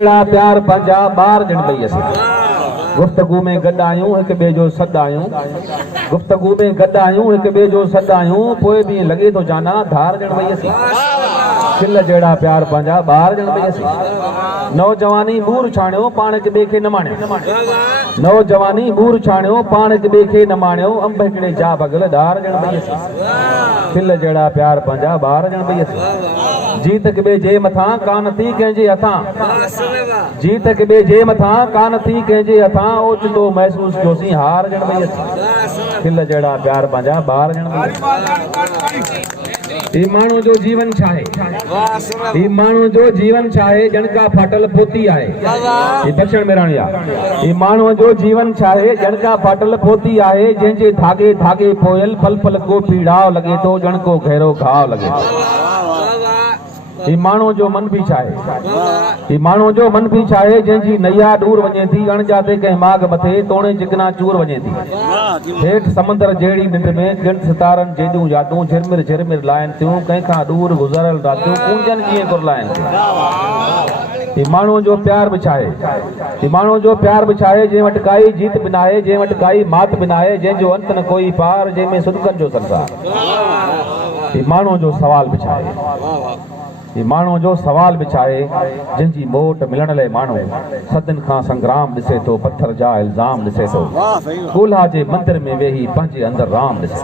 प्यार पंजा बार जन बई अस गुफ्तगू में गड्डा आयूं एक बे जो सद आयूं गुफ्तगू में गड्डा आयूं एक बे जो सद आयूं पोए भी लगे तो जाना धार जन बई असी खिल जेड़ा प्यार पंजा बार जन बई असी नौजवानी बूर छाणियो पाण के बे के न माणियो नौजवानी बूर छाणियो पाण के बे के न माणियो अंब हिकड़े जा बगल धार जन बई असी खिल जेड़ा प्यार पंजा बार जन बई असी जीत के बे जे मथा कान थी कंहिंजे हथा जीत के बे जे मथा कान थी कंहिंजे हथा ओचितो महसूस कयोसीं हार जन बई असी खिल जेड़ा प्यार पंजा बार जन बई ई माण्हू जो जीवन छाहे ई माण्हू जो जीवन छाहे जणका फाटल पोती आहे ई दक्षिण मेराणी आहे ई माण्हू जो जीवन छाहे जणका फाटल पोती आहे जंहिंजे धागे धागे पोयल फल फल को पीड़ाव लगे तो जणको गहरो घाव लगे ई माण्हू जो मन भी छाहे ई माण्हू जो मन भी छाहे जंहिंजी नैया दूर वञे थी अणजाते कंहिं माग मथे तोणे चिकना चूर वञे थी हेठि समुंदर जहिड़ी निंड में गिण सितारनि जेॾियूं यादूं झिरमिर झिरमिर लाइनि थियूं कंहिंखां दूर गुज़रियल रातियूं कूंजनि जीअं कुरलाइनि थियूं ई माण्हू जो प्यार बि छाहे ई माण्हू जो प्यार बि छाहे जंहिं वटि काई जीत बि नाहे जंहिं वटि काई मात बि नाहे जंहिंजो अंत न कोई पार जंहिंमें सुदकनि जो संसार ई माण्हू जो सवाल बि छाहे ई माण्हू जो सवाल बि छाहे जंहिंजी मोट मिलण लाइ माण्हू सदिन खां संग्राम ॾिसे थो पत्थर जा इल्ज़ाम ॾिसे थो ॻोल्हा जे मंदिर में वेही पंहिंजे अंदरि राम ॾिसे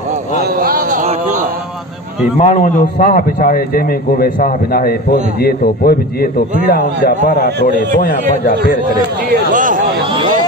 ई माण्हूअ जो साह बि छाहे जंहिंमें को वे साह बि नाहे पोइ बि जिए थो पीड़ा उन जा पारा तोड़े पोयां पंहिंजा पेर करे